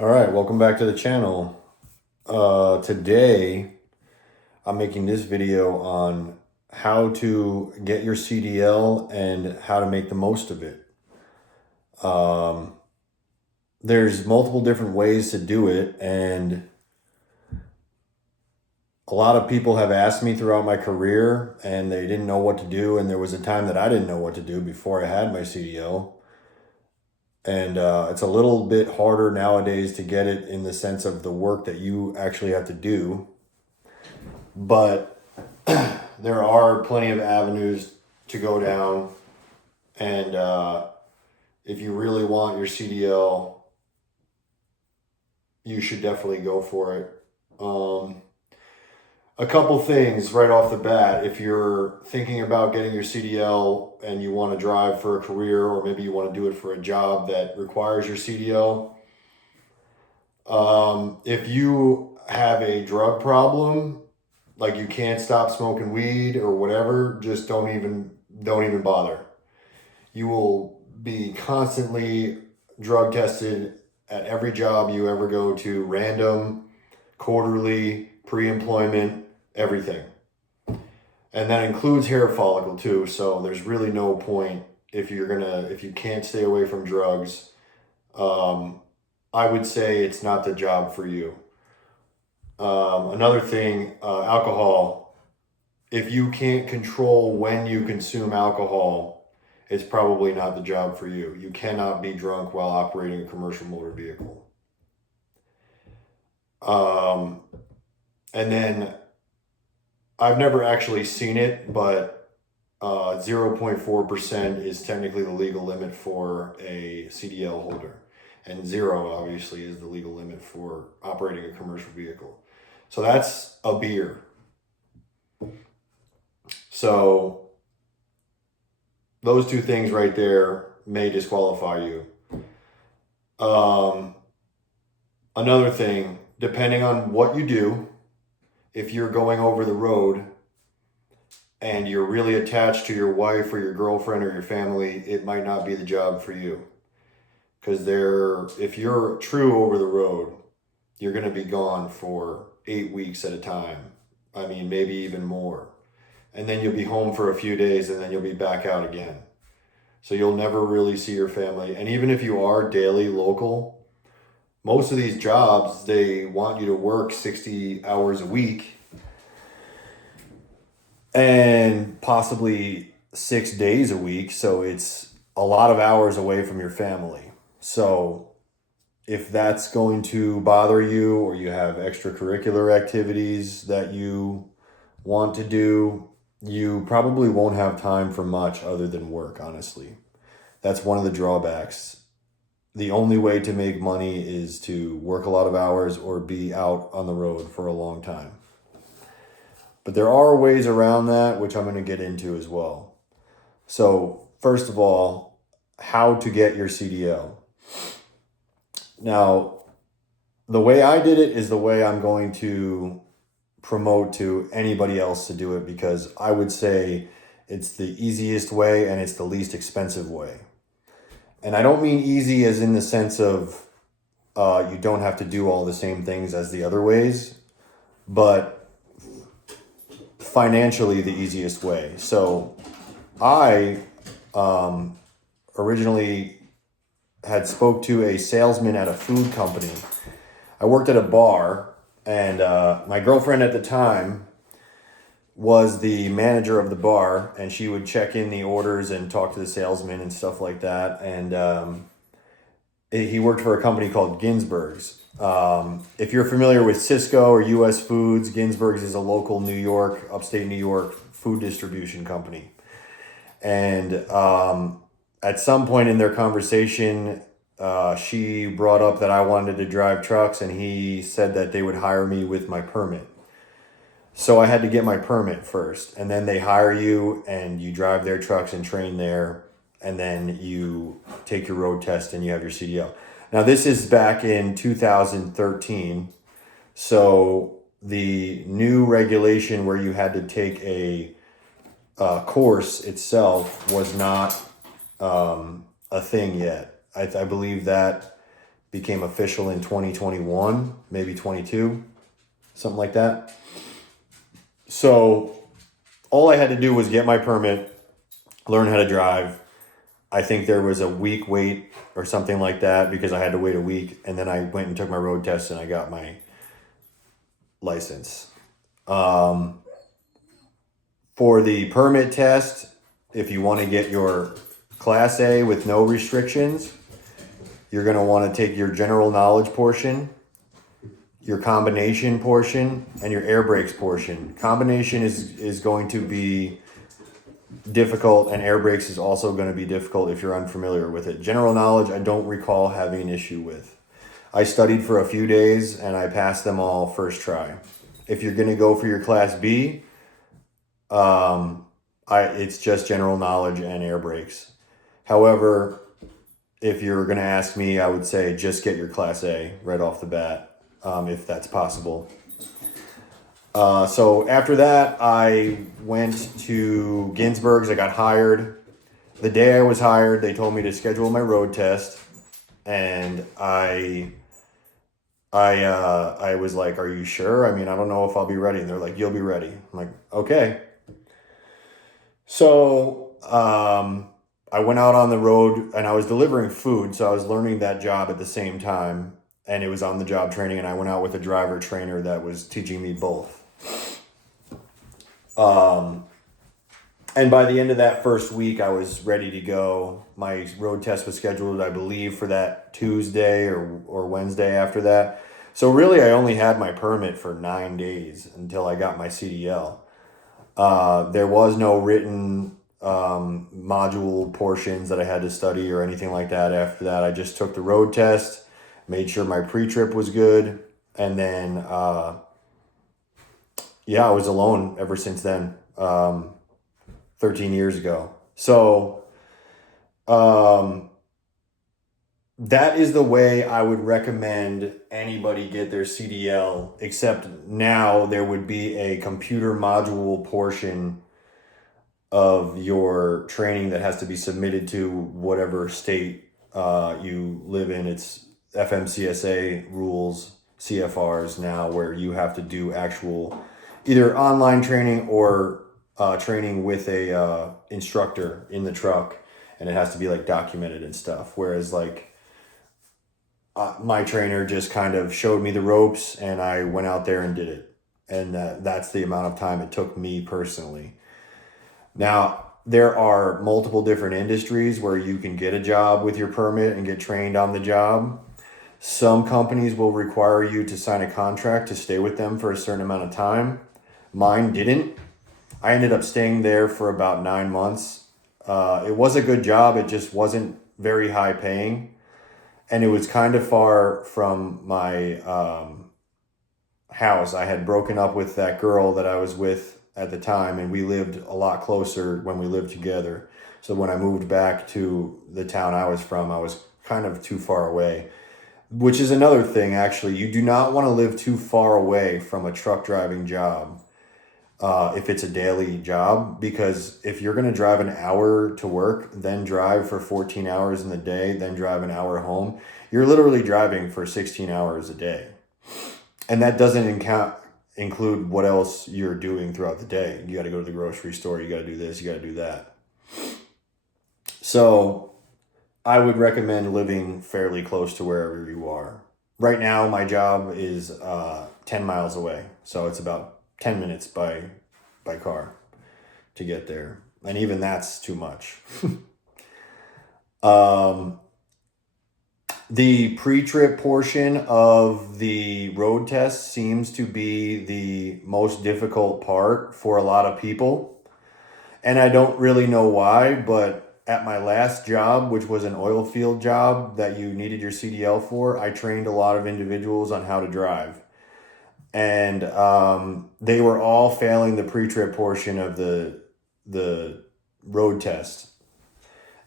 All right, welcome back to the channel. Today, I'm making this video on how to get your CDL and how to make the most of it. Um, there's multiple different ways to do it, and a lot of people have asked me throughout my career, and they didn't know what to do, and there was a time that I didn't know what to do before I had my CDL. And it's a little bit harder nowadays to get it in the sense of the work that you actually have to do. But there are plenty of avenues to go down. And if you really want your CDL, you should definitely go for it. A couple things right off the bat. If you're thinking about getting your CDL and you want to drive for a career, or maybe you want to do it for a job that requires your CDL, if you have a drug problem, like you can't stop smoking weed or whatever, just don't even bother. You will be constantly drug tested at every job you ever go to, random, quarterly, pre-employment, everything. And that includes hair follicle too. So there's really no point if you can't stay away from drugs. I would say it's not the job for you. Another thing, alcohol. If you can't control when you consume alcohol, it's probably not the job for you. You cannot be drunk while operating a commercial motor vehicle. And then I've never actually seen it, but 0.4% is technically the legal limit for a CDL holder. And 0 obviously is the legal limit for operating a commercial vehicle. So that's a beer. So those two things right there may disqualify you. Another thing, depending on what you do, if you're going over the road and you're really attached to your wife or your girlfriend or your family, it might not be the job for you. Because if you're true over the road, you're going to be gone for 8 weeks at a time. I mean, maybe even more. And then you'll be home for a few days and then you'll be back out again. So you'll never really see your family. And even if you are daily local, most of these jobs, they want you to work 60 hours a week and possibly 6 days a week. So it's a lot of hours away from your family. So if that's going to bother you, or you have extracurricular activities that you want to do, you probably won't have time for much other than work, honestly. That's one of the drawbacks. The only way to make money is to work a lot of hours or be out on the road for a long time. But there are ways around that, which I'm going to get into as well. So first of all, how to get your CDL. Now, the way I did it is the way I'm going to promote to anybody else to do it, because I would say it's the easiest way and it's the least expensive way. And I don't mean easy as in the sense of you don't have to do all the same things as the other ways, but financially the easiest way. So I originally had spoke to a salesman at a food company. I worked at a bar, and my girlfriend at the time was the manager of the bar, and she would check in the orders and talk to the salesman and stuff like that. And he worked for a company called Ginsberg's. If you're familiar with Cisco or US Foods, Ginsberg's is a local upstate New York food distribution company. And at some point in their conversation, she brought up that I wanted to drive trucks, and he said that they would hire me with my permit. So I had to get my permit first, and then they hire you and you drive their trucks and train there, and then you take your road test and you have your CDL. Now this is back in 2013. So the new regulation where you had to take a course itself was not a thing yet. I believe that became official in 2021, maybe 22, something like that. So all I had to do was get my permit, learn how to drive. I think there was a week wait or something like that because I had to wait a week. And then I went and took my road test and I got my license. For the permit test, if you want to get your Class A with no restrictions, you're going to want to take your general knowledge portion, your combination portion, and your air brakes portion. Combination is going to be difficult, and air brakes is also going to be difficult if you're unfamiliar with it. General knowledge, I don't recall having an issue with. I studied for a few days and I passed them all first try. If you're going to go for your Class B, it's just general knowledge and air brakes. However, if you're going to ask me, I would say just get your Class A right off the bat, if that's possible. So after that, I went to Ginsburg's. I got hired. The day I was hired, they told me to schedule my road test, and I was like, "Are you sure? I mean, I don't know if I'll be ready." And they're like, "You'll be ready." I'm like, "Okay." So I went out on the road and I was delivering food, so I was learning that job at the same time, and it was on the job training, and I went out with a driver trainer that was teaching me both. And by the end of that first week, I was ready to go. My road test was scheduled, I believe, for that Tuesday or Wednesday after that. So really, I only had my permit for 9 days until I got my CDL. There was no written module portions that I had to study or anything like that after that. I just took the road test, made sure my pre-trip was good, and then, I was alone ever since then, 13 years ago. So that is the way I would recommend anybody get their CDL, except now there would be a computer module portion of your training that has to be submitted to whatever state you live in. It's FMCSA rules, CFRs now, where you have to do actual either online training or training with a instructor in the truck, and it has to be like documented and stuff. Whereas like my trainer just kind of showed me the ropes and I went out there and did it. And that's the amount of time it took me personally. Now, there are multiple different industries where you can get a job with your permit and get trained on the job. Some companies will require you to sign a contract to stay with them for a certain amount of time. Mine didn't. I ended up staying there for about 9 months. It was a good job. It just wasn't very high paying. And it was kind of far from my house. I had broken up with that girl that I was with at the time, and we lived a lot closer when we lived together. So when I moved back to the town I was from, I was kind of too far away, which is another thing, actually. You do not want to live too far away from a truck driving job if it's a daily job, because if you're going to drive an hour to work, then drive for 14 hours in the day, then drive an hour home, you're literally driving for 16 hours a day. And that doesn't include what else you're doing throughout the day. You got to go to the grocery store, you got to do this, you got to do that. So I would recommend living fairly close to wherever you are. Right now, my job is 10 miles away, so it's about 10 minutes by car to get there. And even that's too much. The pre-trip portion of the road test seems to be the most difficult part for a lot of people. And I don't really know why, but at my last job, which was an oil field job that you needed your CDL for, I trained a lot of individuals on how to drive. And they were all failing the pre-trip portion of the road test.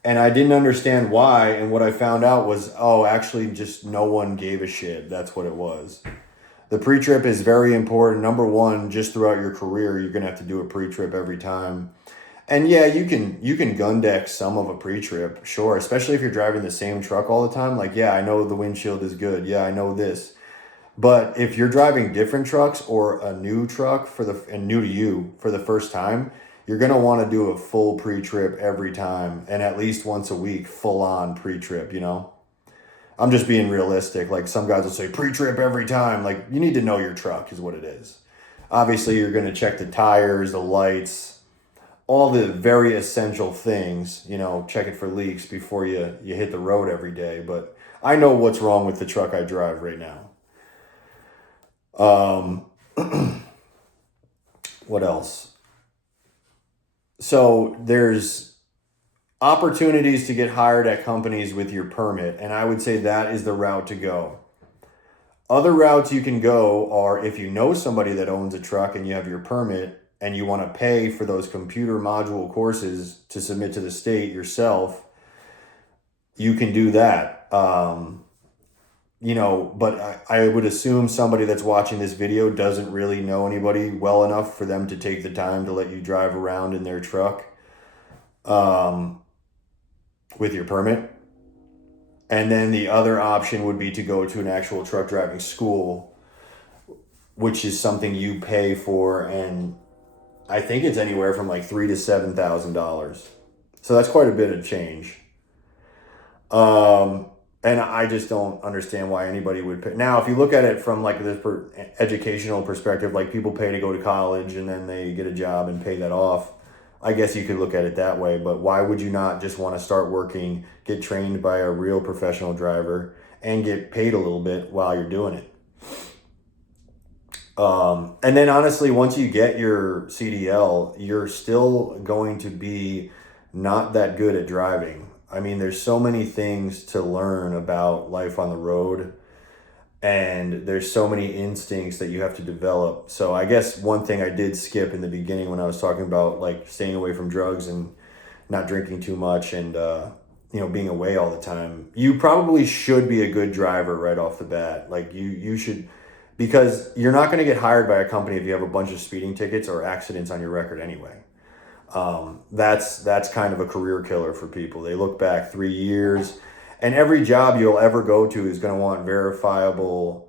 And I didn't understand why, and what I found out was, actually just no one gave a shit. That's what it was. The pre-trip is very important. Number one, just throughout your career, you're going to have to do a pre-trip every time. And yeah, you can gun deck some of a pre-trip, sure, especially if you're driving the same truck all the time. Like, yeah, I know the windshield is good. Yeah, I know this. But if you're driving different trucks or a new truck and new to you for the first time, you're gonna want to do a full pre-trip every time and at least once a week, full on pre-trip, you know? I'm just being realistic. Like some guys will say pre-trip every time. Like you need to know your truck is what it is. Obviously, you're gonna check the tires, the lights, all the very essential things, you know, check it for leaks before you hit the road every day. But I know what's wrong with the truck I drive right now. Um, what else? So there's opportunities to get hired at companies with your permit, and I would say that is the route to go. Other routes you can go are if you know somebody that owns a truck and you have your permit and you want to pay for those computer module courses to submit to the state yourself, you can do that. You know, but I would assume somebody that's watching this video doesn't really know anybody well enough for them to take the time to let you drive around in their truck um, with your permit. And then the other option would be to go to an actual truck driving school, which is something you pay for, and I think it's anywhere from like $3,000 to $7,000. So that's quite a bit of change. Um, and I just don't understand why anybody would pay. Now, if you look at it from like this educational perspective, like people pay to go to college and then they get a job and pay that off. I guess you could look at it that way, but why would you not just want to start working, get trained by a real professional driver, and get paid a little bit while you're doing it? And then honestly, once you get your CDL, you're still going to be not that good at driving. I mean, there's so many things to learn about life on the road, and there's so many instincts that you have to develop. So I guess one thing I did skip in the beginning when I was talking about like staying away from drugs and not drinking too much and you know, being away all the time. You probably should be a good driver right off the bat. Like you should, because you're not going to get hired by a company if you have a bunch of speeding tickets or accidents on your record anyway. That's kind of a career killer for people. They look back 3 years, and every job you'll ever go to is going to want verifiable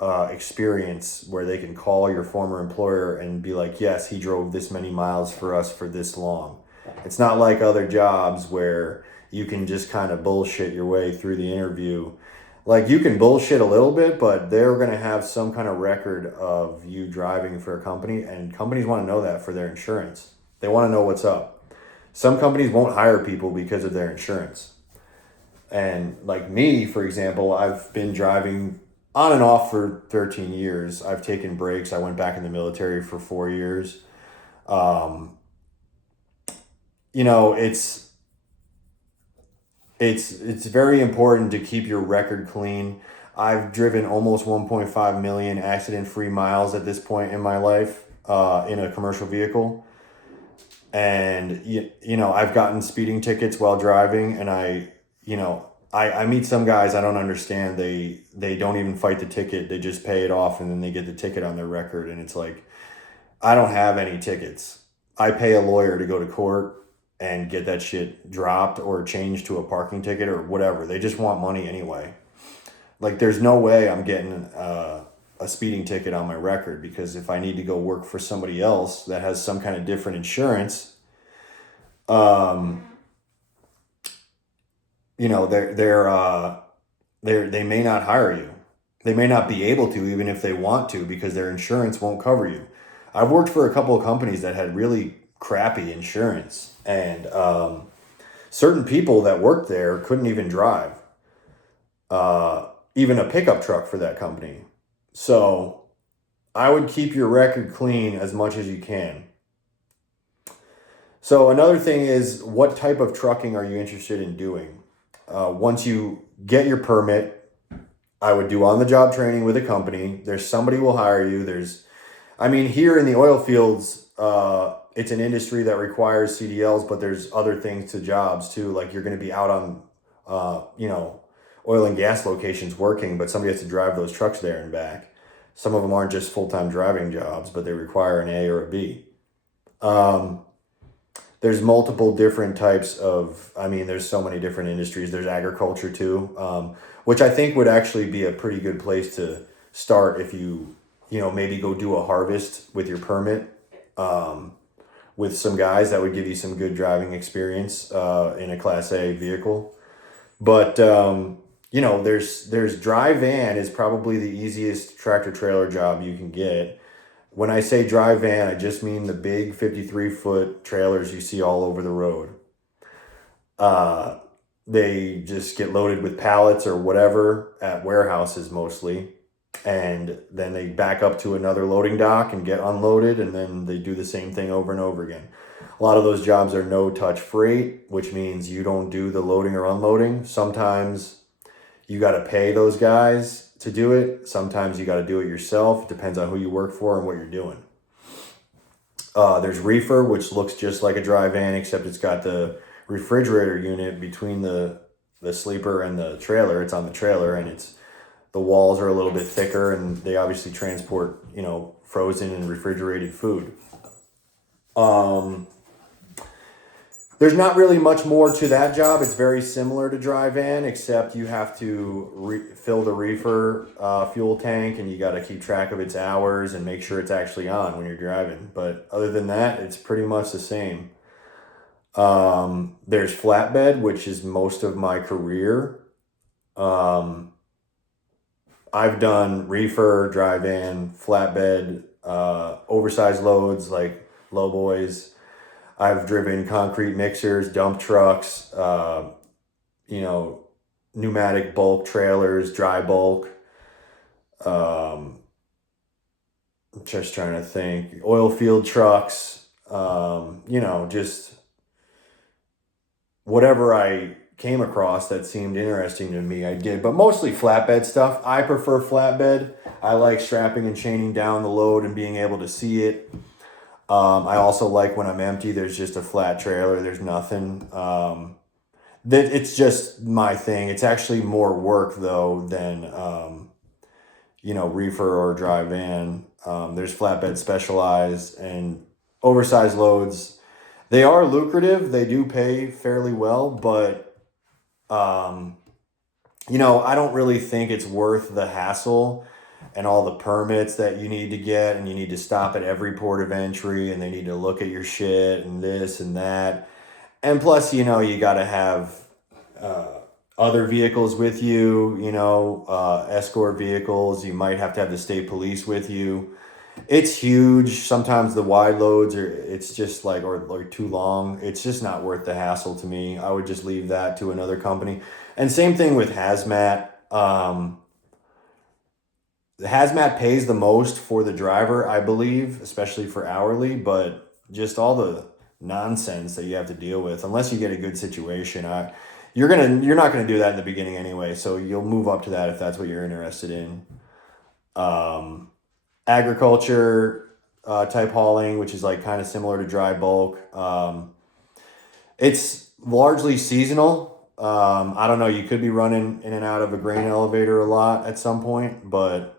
experience where they can call your former employer and be like, yes, he drove this many miles for us for this long. It's not like other jobs where you can just kind of bullshit your way through the interview. Like you can bullshit a little bit, but they're going to have some kind of record of you driving for a company, and companies want to know that for their insurance. They want to know what's up. Some companies won't hire people because of their insurance. And like me, for example, I've been driving on and off for 13 years. I've taken breaks. I went back in the military for 4 years. Um, you know, it's very important to keep your record clean. I've driven almost 1.5 million accident-free miles at this point in my life in a commercial vehicle. And you know, I've gotten speeding tickets while driving, and I meet some guys I don't understand. They don't even fight the ticket. They just pay it off and then they get the ticket on their record, and it's like, I don't have any tickets. I pay a lawyer to go to court and get that shit dropped or changed to a parking ticket or whatever. They just want money anyway. Like there's no way I'm getting a speeding ticket on my record, because if I need to go work for somebody else that has some kind of different insurance, um, you know, they may not hire you. They may not be able to, even if they want to, because their insurance won't cover you. I've worked for a couple of companies that had really crappy insurance, and certain people that worked there couldn't even drive, even a pickup truck for that company. So I would keep your record clean as much as you can. So another thing is, what type of trucking are you interested in doing? Once you get your permit, I would do on-the-job training with a company. There's somebody will hire you. I mean, here in the oil fields, it's an industry that requires CDLs, but there's other things to jobs too. Like you're going to be out on, you know, oil and gas locations working, but somebody has to drive those trucks there and back. Some of them aren't just full-time driving jobs, but they require an A or a B. there's multiple different types of, I mean, there's so many different industries. There's agriculture too, which I think would actually be a pretty good place to start if you maybe go do a harvest with your permit, with some guys. That would give you some good driving experience in a Class A vehicle. But there's dry van is probably the easiest tractor trailer job you can get. When I say dry van, I just mean the big 53-foot trailers you see all over the road. Uh, they just get loaded with pallets or whatever at warehouses mostly, and then they back up to another loading dock and get unloaded, and then they do the same thing over and over again. A lot of those jobs are no touch freight, which means you don't do the loading or unloading. Sometimes you got to pay those guys to do it. Sometimes you got to do it yourself. Depends on who you work for and what you're doing. There's reefer, which looks just like a dry van, except it's got the refrigerator unit between the sleeper and the trailer. It's on the trailer, and the walls are a little bit thicker, and they obviously transport frozen and refrigerated food. There's not really much more to that job. It's very similar to dry van, except you have to fill the reefer fuel tank, and you got to keep track of its hours and make sure it's actually on when you're driving. But other than that, it's pretty much the same. There's flatbed, which is most of my career. I've done reefer, dry van, flatbed, oversized loads like lowboys. I've driven concrete mixers, dump trucks, pneumatic bulk trailers, dry bulk. Just trying to think, oil field trucks, just whatever I came across that seemed interesting to me, I did, but mostly flatbed stuff. I prefer flatbed. I like strapping and chaining down the load and being able to see it. I also like when I'm empty, there's just a flat trailer. There's nothing. It's just my thing. It's actually more work though than, reefer or dry van. There's flatbed specialized and oversized loads. They are lucrative. They do pay fairly well, but, I don't really think it's worth the hassle and all the permits that you need to get, and you need to stop at every port of entry, and they need to look at your shit and this and that. And plus, you got to have other vehicles with you, escort vehicles. You might have to have the state police with you. It's huge. Sometimes the wide loads it's just like, or too long. It's just not worth the hassle to me. I would just leave that to another company. And same thing with hazmat. The hazmat pays the most for the driver, I believe, especially for hourly, but just all the nonsense that you have to deal with, unless you get a good situation, you're not gonna do that in the beginning anyway. So you'll move up to that if that's what you're interested in. Agriculture type hauling, which is like kind of similar to dry bulk. It's largely seasonal. I don't know. You could be running in and out of a grain elevator a lot at some point, but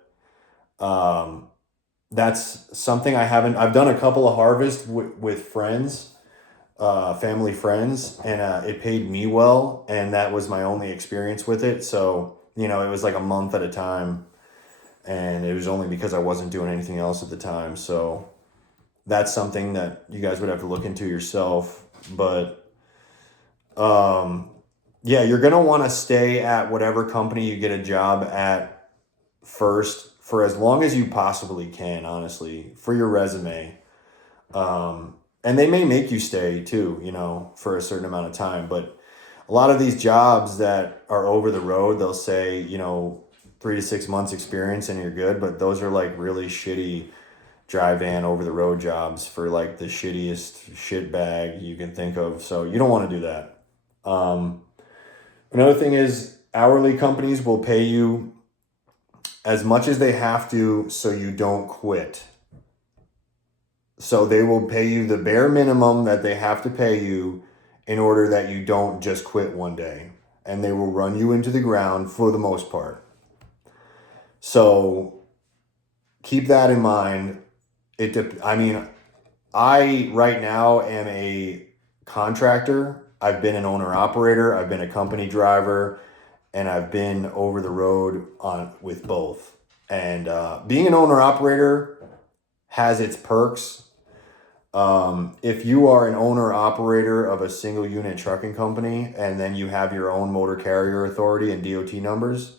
that's something I've done a couple of harvests with friends, family friends, and it paid me well, and that was my only experience with it. So, it was like a month at a time, and it was only because I wasn't doing anything else at the time. So that's something that you guys would have to look into yourself. But yeah, you're going to want to stay at whatever company you get a job at first for as long as you possibly can, honestly, for your resume. And they may make you stay too, for a certain amount of time. But a lot of these jobs that are over the road, they'll say, 3 to 6 months experience and you're good. But those are like really shitty dry van over the road jobs for like the shittiest shit bag you can think of. So you don't want to do that. Another thing is hourly companies will pay you as much as they have to so you don't quit. So they will pay you the bare minimum that they have to pay you in order that you don't just quit one day. And they will run you into the ground for the most part. So keep that in mind. I right now am a contractor. I've been an owner operator. I've been a company driver, and I've been over the road on with both. And being an owner operator has its perks. If you are an owner operator of a single unit trucking company and then you have your own motor carrier authority and DOT numbers,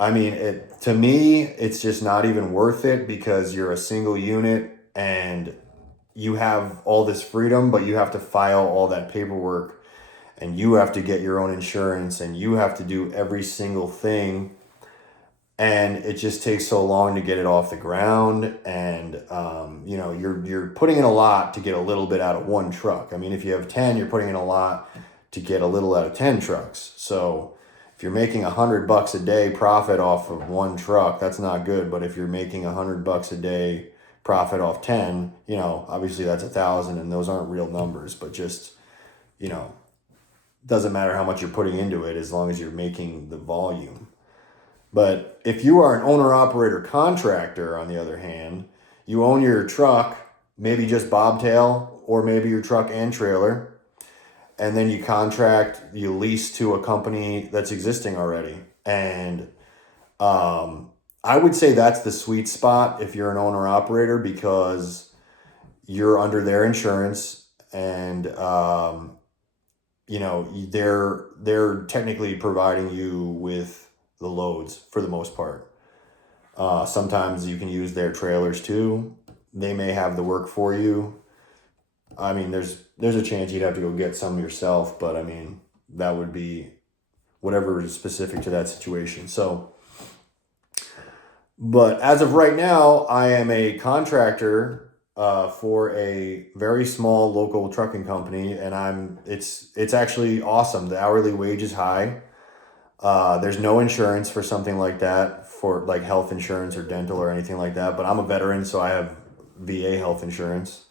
I mean, to me, it's just not even worth it because you're a single unit and you have all this freedom, but you have to file all that paperwork and you have to get your own insurance and you have to do every single thing. And it just takes so long to get it off the ground. And, you're putting in a lot to get a little bit out of one truck. I mean, if you have 10, you're putting in a lot to get a little out of 10 trucks. So if you're making $100 a day profit off of one truck, that's not good. But if you're making $100 a day profit off 10, obviously that's 1,000, and those aren't real numbers, but just, doesn't matter how much you're putting into it as long as you're making the volume. But if you are an owner-operator contractor, on the other hand, you own your truck, maybe just bobtail, or maybe your truck and trailer, and then you lease to a company that's existing already. And I would say that's the sweet spot if you're an owner-operator because you're under their insurance and, they're technically providing you with the loads for the most part. Sometimes you can use their trailers too. They may have the work for you. I mean, there's a chance you'd have to go get some yourself, but I mean, that would be whatever is specific to that situation. So, but as of right now, I am a contractor for a very small local trucking company, and it's actually awesome. The hourly wage is high. There's no insurance for something like that, for like health insurance or dental or anything like that. But I'm a veteran, so I have VA health insurance.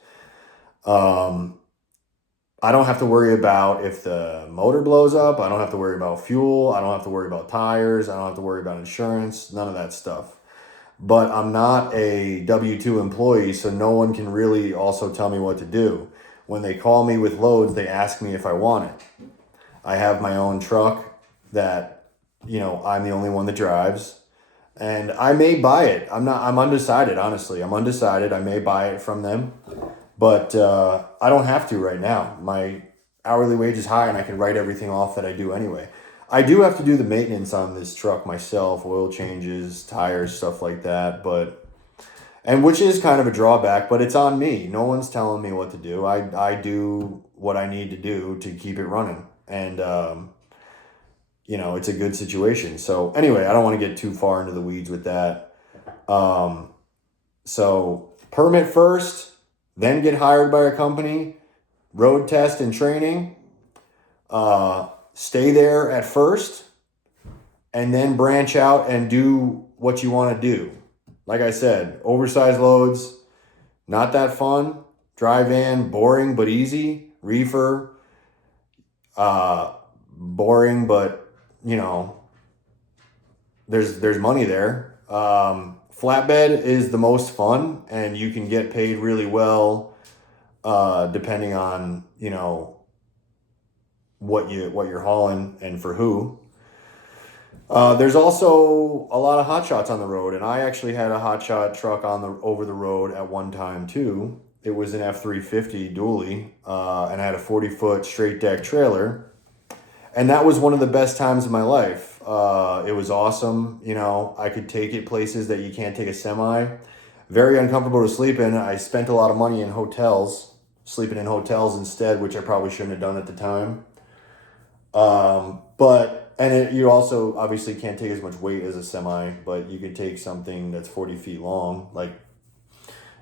I don't have to worry about if the motor blows up. I don't have to worry about fuel. I don't have to worry about tires. I don't have to worry about insurance. None of that stuff. But I'm not a W-2 employee, so no one can really also tell me what to do. When they call me with loads, they ask me if I want it. I have my own truck that, I'm the only one that drives. And I may buy it. I'm undecided, honestly. I'm undecided. I may buy it from them. But I don't have to right now. My hourly wage is high and I can write everything off that I do anyway. I do have to do the maintenance on this truck myself, oil changes, tires, stuff like that. And which is kind of a drawback, but it's on me. No one's telling me what to do. I do what I need to do to keep it running. And, it's a good situation. So anyway, I don't want to get too far into the weeds with that. So permit first, then get hired by a company, road test and training, stay there at first, and then branch out and do what you want to do. Like I said, oversized loads, not that fun. Dry van, boring but easy. Reefer, boring but, there's money there. Flatbed is the most fun, and you can get paid really well, depending on, what you're hauling and for who. There's also a lot of hot shots on the road, and I actually had a hot shot truck over the road at one time too. It was an F-350 dually, and I had a 40-foot straight deck trailer. And that was one of the best times of my life. It was awesome. I could take it places that you can't take a semi. Very uncomfortable to sleep in. I spent a lot of money in hotels, sleeping in hotels instead, which I probably shouldn't have done at the time. You also obviously can't take as much weight as a semi, but you could take something that's 40 feet long, like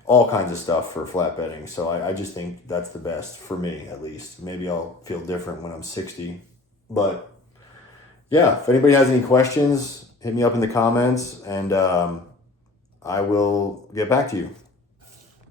all kinds of stuff for flatbedding. So I just think that's the best for me, at least. Maybe I'll feel different when I'm 60. But yeah, if anybody has any questions, hit me up in the comments and I will get back to you.